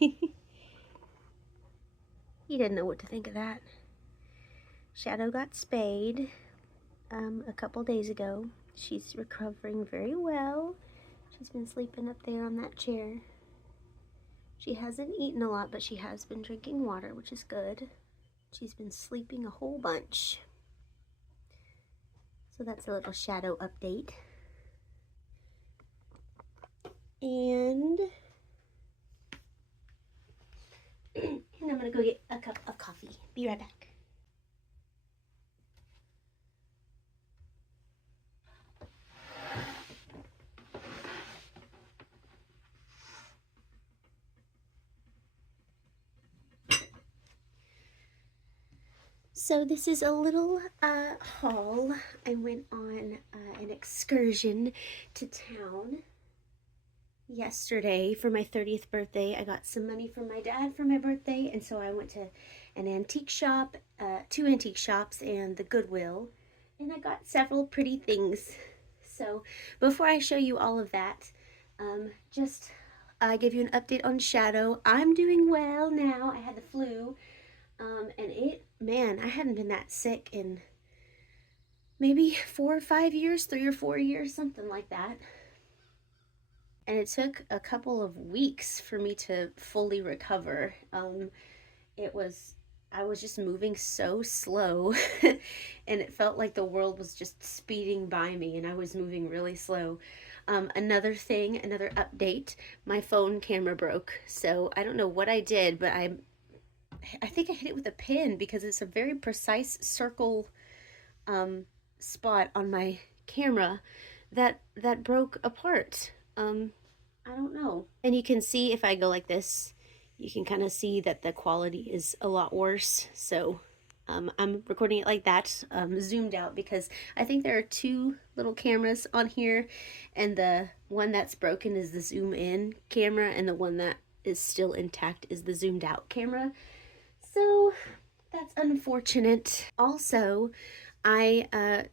He didn't know what to think of that. Shadow got spayed a couple days ago. She's recovering very well. She's been sleeping up there on that chair. She hasn't eaten a lot, but she has been drinking water, which is good. She's been sleeping a whole bunch. So that's a little Shadow update. And I'm gonna go get a cup of coffee. Be right back. So this is a little haul. I went on an excursion to town yesterday for my 30th birthday. I got some money from my dad for my birthday, and so I went to an antique shop, 2 antique shops, and the Goodwill, and I got several pretty things. So before I show you all of that, just give you an update on Shadow. I'm doing well now. I had the flu. And man, I hadn't been that sick in maybe 4 or 5 years, 3 or 4 years, something like that. And it took a couple of weeks for me to fully recover. I was just moving so slow and it felt like the world was just speeding by me and I was moving really slow. Another update, my phone camera broke. So I don't know what I did, but I think I hit it with a pin because it's a very precise circle spot on my camera that broke apart. I don't know. And you can see if I go like this, you can kind of see that the quality is a lot worse. So I'm recording it like that, zoomed out, because I think there are 2 little cameras on here, and the one that's broken is the zoom in camera, and the one that is still intact is the zoomed out camera. So that's unfortunate. Also, I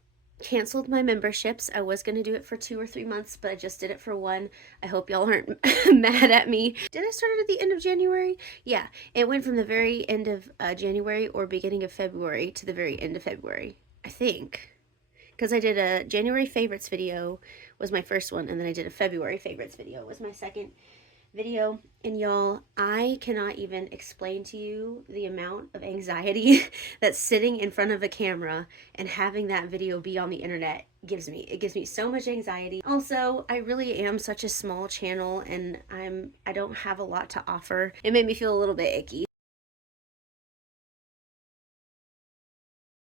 canceled my memberships. I was going to do it for 2 or 3 months, but I just did it for 1. I hope y'all aren't mad at me. Did I start it at the end of January? Yeah, it went from the very end of January or beginning of February to the very end of February, I think. Because I did a January favorites video was my first one, and then I did a February favorites video was my second video. And y'all, I cannot even explain to you the amount of anxiety that sitting in front of a camera and having that video be on the internet gives me. It gives me so much anxiety. Also, I really am such a small channel and I don't have a lot to offer. It made me feel a little bit icky.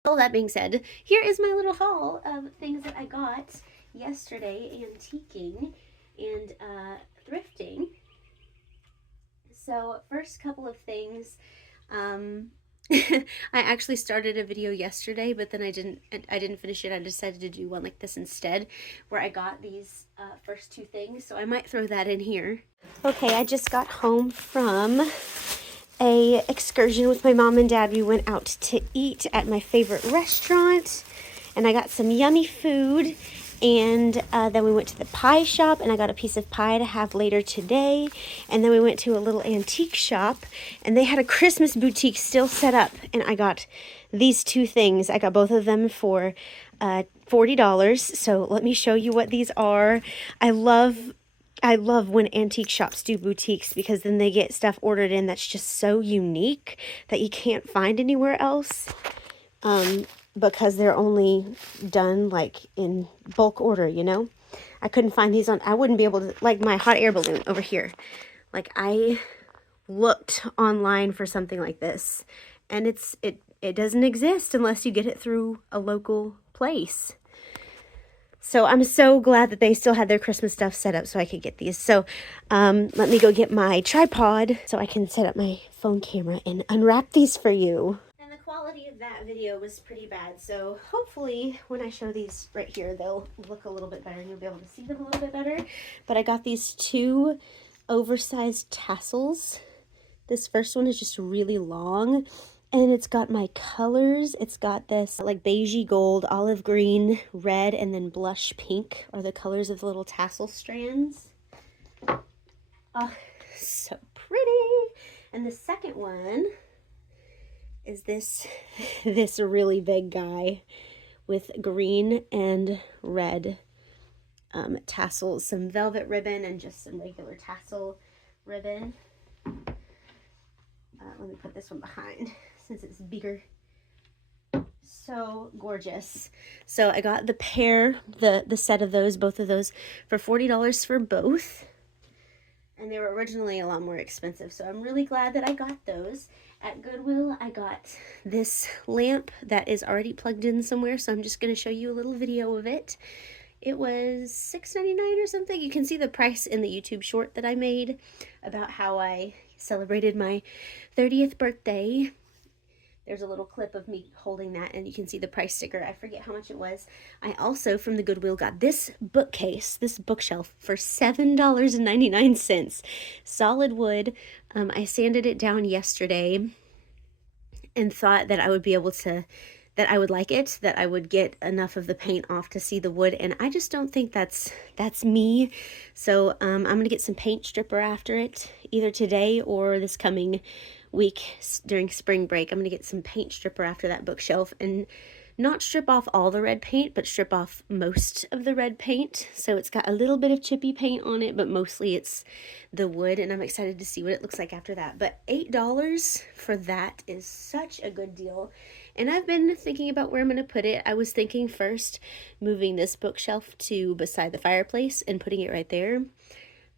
All that being said, here is my little haul of things that I got yesterday antiquing and thrifting. So first couple of things, I actually started a video yesterday, but then I didn't finish it. I decided to do one like this instead, where I got these first 2 things. So I might throw that in here. Okay, I just got home from a excursion with my mom and dad. We went out to eat at my favorite restaurant, and I got some yummy food. And then we went to the pie shop, and I got a piece of pie to have later today. And then we went to a little antique shop, and they had a Christmas boutique still set up. And I got these 2 things. I got both of them for $40. So let me show you what these are. I love when antique shops do boutiques, because then they get stuff ordered in that's just so unique that you can't find anywhere else. Because they're only done like in bulk order, you know. I couldn't find these I wouldn't be able to, like my hot air balloon over here. Like I looked online for something like this, and it doesn't exist unless you get it through a local place. So I'm so glad that they still had their Christmas stuff set up so I could get these. So let me go get my tripod so I can set up my phone camera and unwrap these for you. And the quality of that video was pretty bad. So hopefully when I show these right here, they'll look a little bit better and you'll be able to see them a little bit better. But I got these 2 oversized tassels. This first one is just really long. And it's got my colors. It's got this like beigey gold, olive green, red, and then blush pink are the colors of the little tassel strands. Oh, so pretty. And the second one is this really big guy with green and red tassels, some velvet ribbon and just some regular tassel ribbon. Let me put this one behind since it's bigger. So gorgeous. So I got the pair, the set of those, both of those, for $40 for both. And they were originally a lot more expensive, so I'm really glad that I got those. At Goodwill, I got this lamp that is already plugged in somewhere, so I'm just going to show you a little video of it. It was $6.99 or something. You can see the price in the YouTube short that I made about how I celebrated my 30th birthday. There's a little clip of me holding that, and you can see the price sticker. I forget how much it was. I also, from the Goodwill, got this bookcase, this bookshelf, for $7.99. Solid wood. I sanded it down yesterday and thought that I would be able to, that I would like it, that I would get enough of the paint off to see the wood, and I just don't think that's me. So I'm going to get some paint stripper after it, either today or this coming week during spring break. I'm going to get some paint stripper after that bookshelf and not strip off all the red paint, but strip off most of the red paint. So it's got a little bit of chippy paint on it, but mostly it's the wood, and I'm excited to see what it looks like after that. But $8 for that is such a good deal. And I've been thinking about where I'm going to put it. I was thinking first moving this bookshelf to beside the fireplace and putting it right there.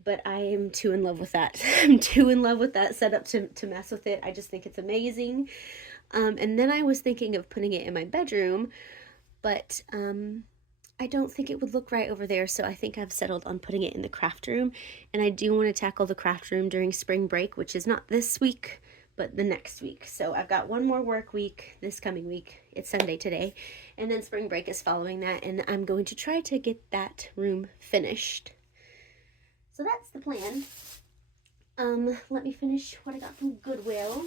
But I am too in love with that. I'm too in love with that setup to mess with it. I just think it's amazing. And then I was thinking of putting it in my bedroom, but I don't think it would look right over there. So I think I've settled on putting it in the craft room. And I do want to tackle the craft room during spring break, which is not this week, but the next week. So I've got one more work week this coming week. It's Sunday today. And then spring break is following that. And I'm going to try to get that room finished. So that's the plan. Let me finish what I got from Goodwill.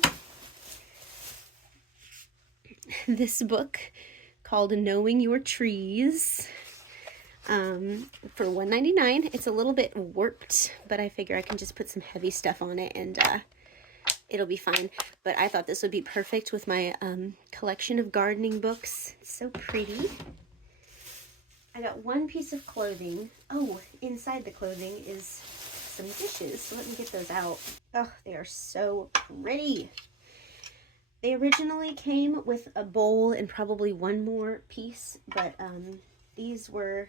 This book called Knowing Your Trees for $1.99. It's a little bit warped, but I figure I can just put some heavy stuff on it and it'll be fine. But I thought this would be perfect with my collection of gardening books. It's so pretty. I got one piece of clothing. Oh, inside the clothing is some dishes. So let me get those out. Oh, they are so pretty. They originally came with a bowl and probably one more piece, but these were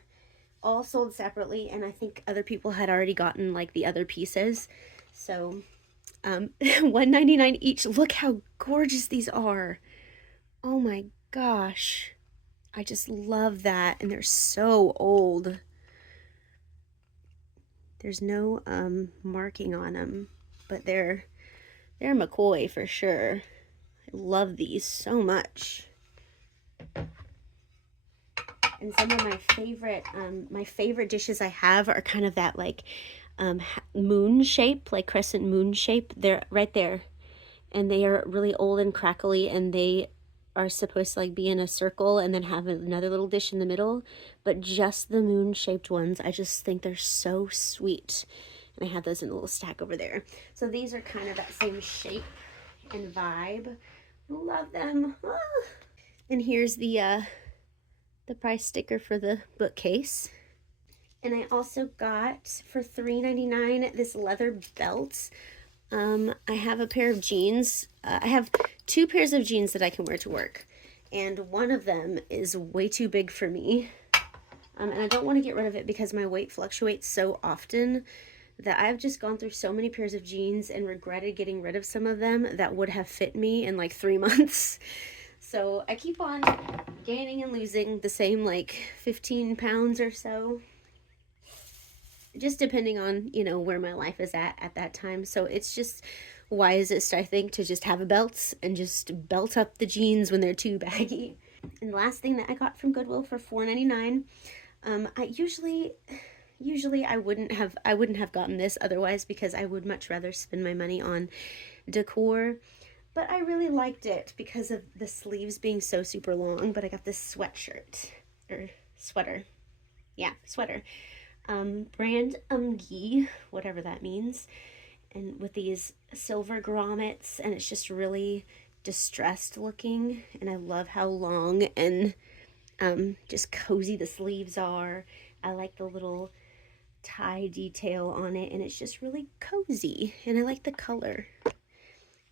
all sold separately, and I think other people had already gotten like the other pieces. So $1.99 each. Look how gorgeous these are. Oh my gosh. I just love that, and they're so old. There's no marking on them, but they're McCoy for sure. I love these so much. And some of my favorite dishes I have are kind of that like moon shape, like crescent moon shape. They're right there, and they are really old and crackly, and they are supposed to like be in a circle and then have another little dish in the middle, but just the moon shaped ones, I just think they're so sweet. And I have those in a little stack over there. So these are kind of that same shape and vibe. Love them. Ah. And here's the price sticker for the bookcase. And I also got for $3.99 this leather belt. I have a pair of jeans. I have two pairs of jeans that I can wear to work, and one of them is way too big for me. And I don't want to get rid of it because my weight fluctuates so often that I've just gone through so many pairs of jeans and regretted getting rid of some of them that would have fit me in like 3 months. So I keep on gaining and losing the same like 15 pounds or so, just depending on, you know, where my life is at that time. So it's just wisest, I think, to just have a belt and just belt up the jeans when they're too baggy. And the last thing that I got from Goodwill for $4.99, I usually I wouldn't have gotten this otherwise, because I would much rather spend my money on decor. But I really liked it because of the sleeves being so super long. But I got this sweatshirt, or sweater. Yeah, sweater. Brand Umgi, whatever that means. and with these silver grommets, and it's just really distressed looking, and I love how long and just cozy the sleeves are. I like the little tie detail on it, and it's just really cozy, and I like the color.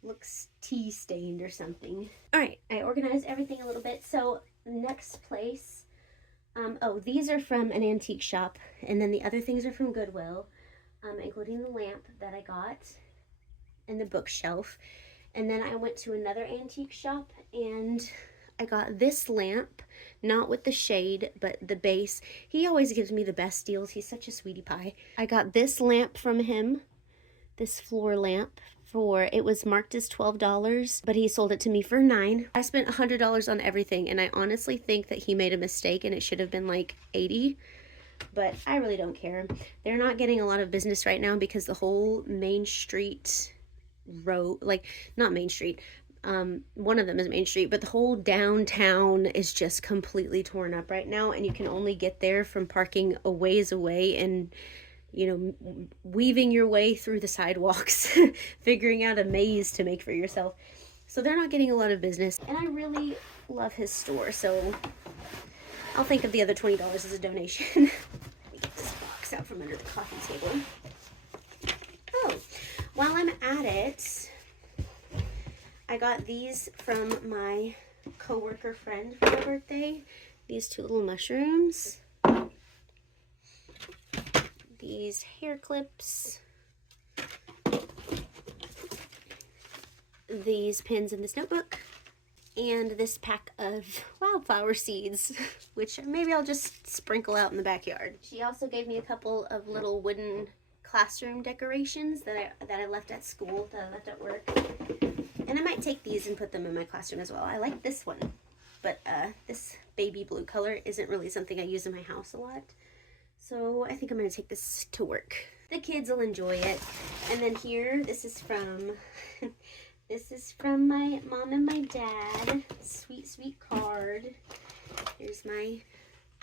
Looks tea stained or something. All right, I organized everything a little bit. So next place, oh, these are from an antique shop, and then the other things are from Goodwill, including the lamp that I got and the bookshelf. And then I went to another antique shop and I got this lamp, not with the shade, but the base. He always gives me the best deals. He's such a sweetie pie. I got this lamp from him, this floor lamp, it was marked as $12, but he sold it to me for $9. I spent $100 on everything, and I honestly think that he made a mistake and it should have been like $80, but I really don't care. They're not getting a lot of business right now because the whole Main Street road, like not Main Street, one of them is Main Street, but the whole downtown is just completely torn up right now, and you can only get there from parking a ways away and, you know, weaving your way through the sidewalks, figuring out a maze to make for yourself. So they're not getting a lot of business, and I really love his store, so I'll think of the other $20 as a donation. Let me get this box out from under the coffee table. Oh, while I'm at it, I got these from my coworker friend for my birthday. These two little mushrooms. These hair clips, these pins in this notebook, and this pack of wildflower seeds, which maybe I'll just sprinkle out in the backyard. She also gave me a couple of little wooden classroom decorations that I left at school, that I left at work, and I might take these and put them in my classroom as well. I like this one, but this baby blue color isn't really something I use in my house a lot. So I think I'm going to take this to work. The kids will enjoy it. And then here, this is from my mom and my dad. Sweet, sweet card. Here's my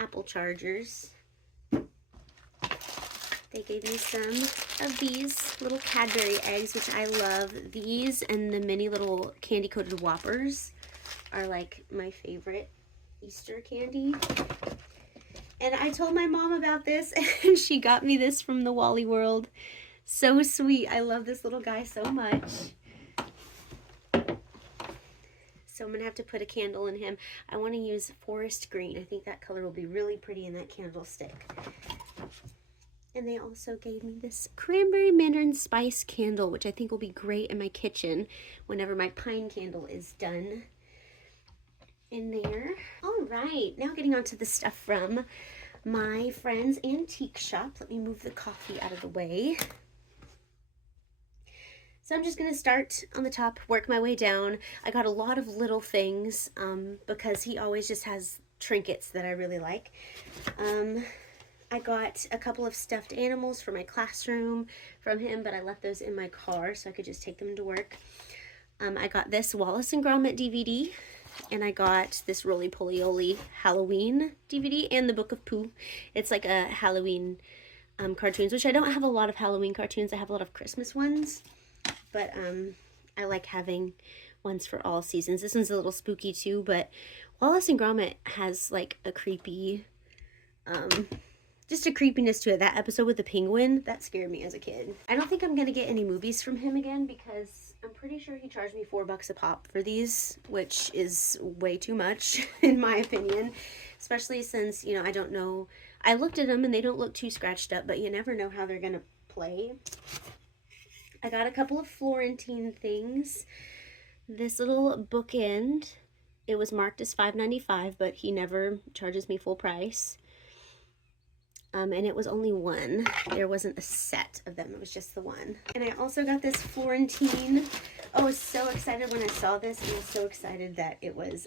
Apple chargers. They gave me some of these little Cadbury eggs, which I love. These and the mini little candy-coated Whoppers are like my favorite Easter candy. And I told my mom about this, and she got me this from the Wally World. So sweet. I love this little guy so much. So I'm going to have to put a candle in him. I want to use forest green. I think that color will be really pretty in that candlestick. And they also gave me this cranberry mandarin spice candle, which I think will be great in my kitchen whenever my pine candle is done in there. All right, now getting on to the stuff from my friend's antique shop. Let me move the coffee out of the way. So I'm just going to start on the top, work my way down. I got a lot of little things because he always just has trinkets that I really like. I got a couple of stuffed animals for my classroom from him, but I left those in my car so I could just take them to work. I got this Wallace and Gromit DVD. And I got this Roly Poly Oly Halloween DVD and the Book of Pooh. It's like a Halloween cartoons, which I don't have a lot of Halloween cartoons. I have a lot of Christmas ones. But I like having ones for all seasons. This one's a little spooky too, but Wallace and Gromit has like a creepy, just a creepiness to it. That episode with the penguin, that scared me as a kid. I don't think I'm going to get any movies from him again because I'm pretty sure he charged me $4 a pop for these, which is way too much in my opinion, especially since, you know, I don't know. I looked at them and they don't look too scratched up, but you never know how they're going to play. I got a couple of Florentine things. This little bookend, it was marked as $5.95, but he never charges me full price. And it was only one. There wasn't a set of them. It was just the one. And I also got this Florentine. Oh, I was so excited when I saw this. And I was so excited that it was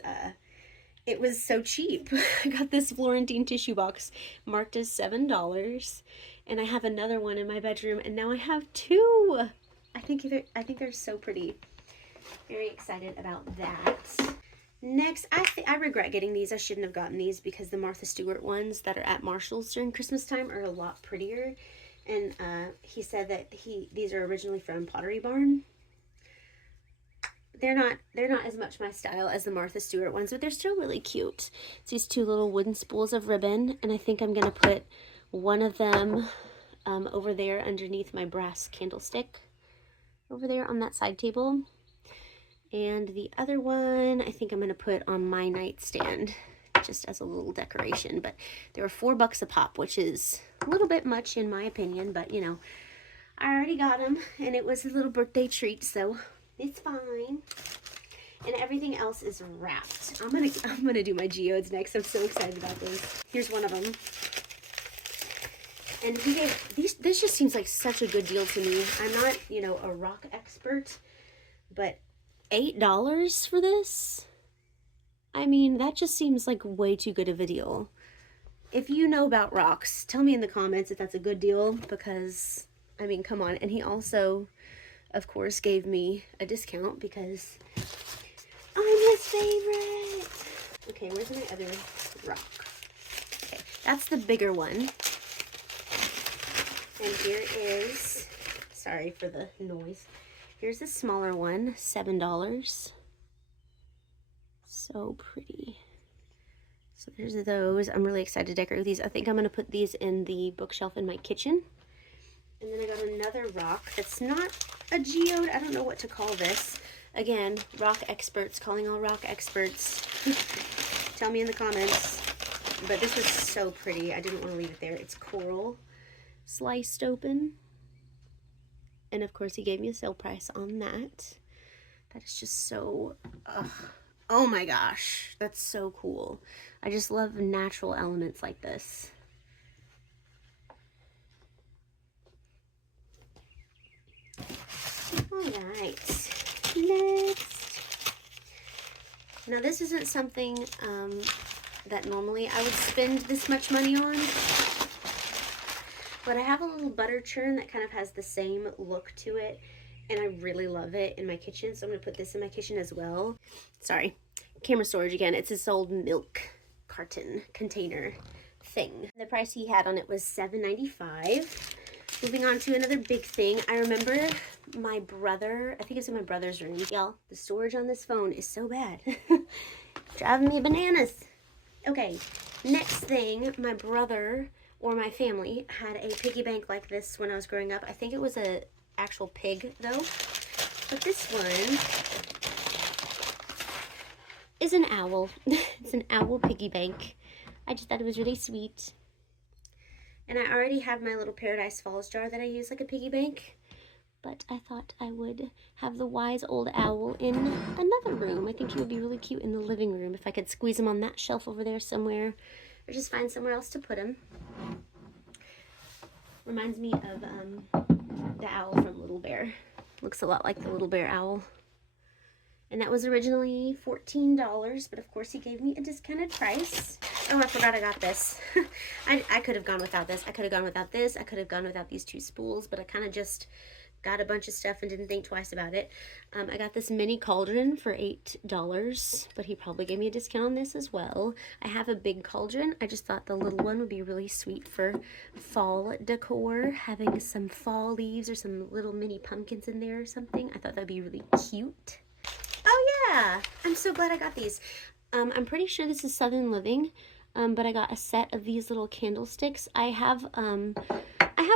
so cheap. I got this Florentine tissue box marked as $7. And I have another one in my bedroom. And now I have two. I think they're so pretty. Very excited about that. Next, I regret getting these. I shouldn't have gotten these because the Martha Stewart ones that are at Marshall's during Christmas time are a lot prettier. And he said that these are originally from Pottery Barn. They're not as much my style as the Martha Stewart ones, but they're still really cute. It's these two little wooden spools of ribbon, and I think I'm gonna put one of them over there underneath my brass candlestick over there on that side table, and the other one I think I'm gonna put on my nightstand just as a little decoration. But they were $4 a pop, which is a little bit much in my opinion, but you know, I already got them and it was a little birthday treat, so it's fine. And everything else is wrapped. I'm gonna do my geodes next. I'm so excited about this. Here's one of them. And he gave these. This just seems like such a good deal to me. I'm not, you know, a rock expert, but $8 for this? I mean, that just seems like way too good of a deal. If you know about rocks, tell me in the comments if that's a good deal, because I mean, come on. And he also, of course, gave me a discount because I'm his favorite. Okay, where's my other rock? Okay, that's the bigger one. And here is, sorry for the noise. Here's the smaller one, $7. So pretty. So there's those. I'm really excited to decorate with these. I think I'm going to put these in the bookshelf in my kitchen. And then I got another rock that's not a geode. I don't know what to call this. Again, rock experts, calling all rock experts. Tell me in the comments. But this was so pretty. I didn't want to leave it there. It's coral, sliced open. And of course he gave me a sale price on that. That is just so, oh my gosh, that's so cool. I just love natural elements like this. Alright, next. Now this isn't something that normally I would spend this much money on, but I have a little butter churn that kind of has the same look to it, and I really love it in my kitchen, so I'm going to put this in my kitchen as well. Sorry, camera storage again. It's this old milk carton container thing. The price he had on it was $7.95. Moving on to another big thing. I remember my brother, I think it's in my brother's room. Y'all, the storage on this phone is so bad. Driving me bananas. Okay, next thing, my brother or my family had a piggy bank like this when I was growing up. I think it was a actual pig though. But this one is an owl. It's an owl piggy bank. I just thought it was really sweet. And I already have my little Paradise Falls jar that I use like a piggy bank. But I thought I would have the wise old owl in another room. I think he would be really cute in the living room if I could squeeze him on that shelf over there somewhere. Or just find somewhere else to put him. Reminds me of the owl from Little Bear. Looks a lot like the Little Bear owl. And that was originally $14, but of course he gave me a discounted price. Oh, I forgot I got this. I could have gone without this. I could have gone without this. I could have gone without these two spools, but I kind of just got a bunch of stuff and didn't think twice about it. I got this mini cauldron for $8, but he probably gave me a discount on this as well. I have a big cauldron. I just thought the little one would be really sweet for fall decor, having some fall leaves or some little mini pumpkins in there or something. I thought that'd be really cute. Oh yeah, I'm so glad I got these. I'm pretty sure this is Southern Living, but I got a set of these little candlesticks. I have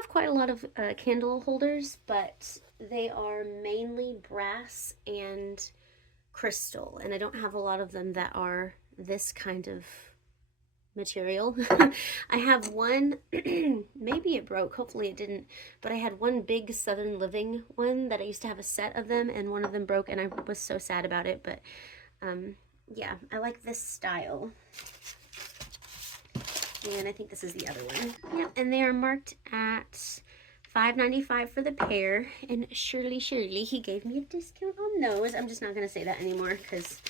quite a lot of candle holders, but they are mainly brass and crystal, and I don't have a lot of them that are this kind of material. I have one, maybe it broke, hopefully it didn't, but I had one big Southern Living one that I used to have a set of them, and one of them broke, and I was so sad about it. But yeah, I like this style, and I think this is the other one. Yeah, and they are marked at $5.95 for the pair, and surely he gave me a discount on those. I'm just not gonna say that anymore because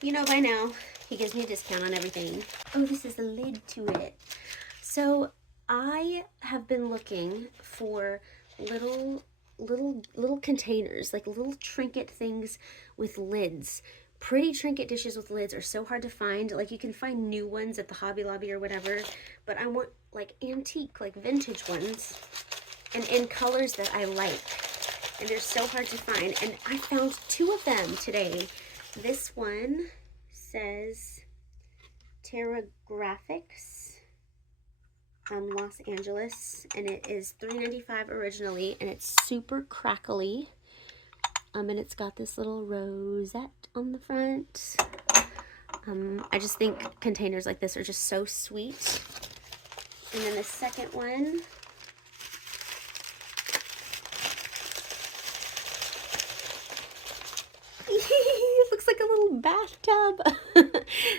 you know by now he gives me a discount on everything. Oh, this is the lid to it. So I have been looking for little containers, like little trinket things with lids. pretty trinket dishes with lids are so hard to find. Like, you can find new ones at the Hobby Lobby or whatever, but I want like antique, like vintage ones, and in colors that I like. And they're so hard to find. And I found 2 of them today. This one says Terra Graphics, Los Angeles, and it is $3.95 originally, and it's super crackly. And it's got this little rosette on the front. I just think containers like this are just so sweet. And then the second one it looks like a little bathtub.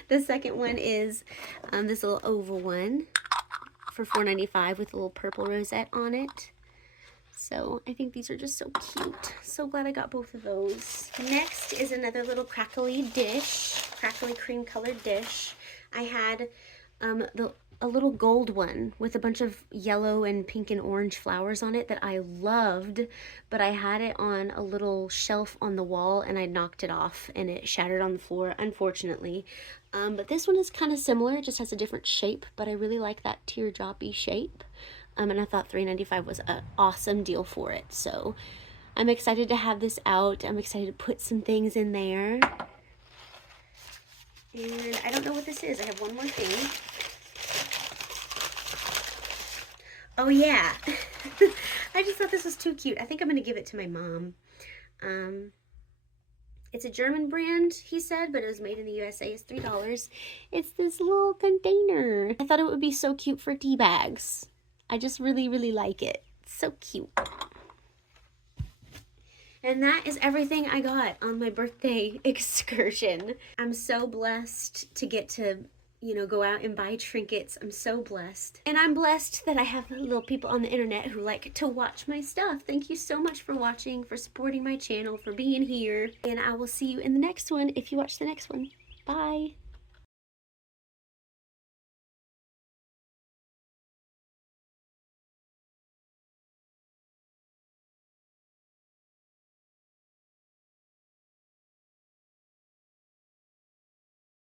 The second one is this little oval one for $4.95 with a little purple rosette on it. So I think these are just so cute. So glad I got both of those. Next is another little crackly dish, crackly cream colored dish. I had a little gold one with a bunch of yellow and pink and orange flowers on it that I loved, but I had it on a little shelf on the wall and I knocked it off and it shattered on the floor, unfortunately. But this one is kind of similar, it just has a different shape, but I really like that teardroppy shape. And I thought $3.95 was an awesome deal for it. So I'm excited to have this out. I'm excited to put some things in there. And I don't know what this is. I have one more thing. Oh yeah. I just thought this was too cute. I think I'm going to give it to my mom. It's a German brand, he said, but it was made in the USA. It's $3. It's this little container. I thought it would be so cute for tea bags. I just really, really like it. It's so cute. And that is everything I got on my birthday excursion. I'm so blessed to get to, you know, go out and buy trinkets. I'm so blessed. And I'm blessed that I have little people on the internet who like to watch my stuff. Thank you so much for watching, for supporting my channel, for being here. And I will see you in the next one if you watch the next one. Bye.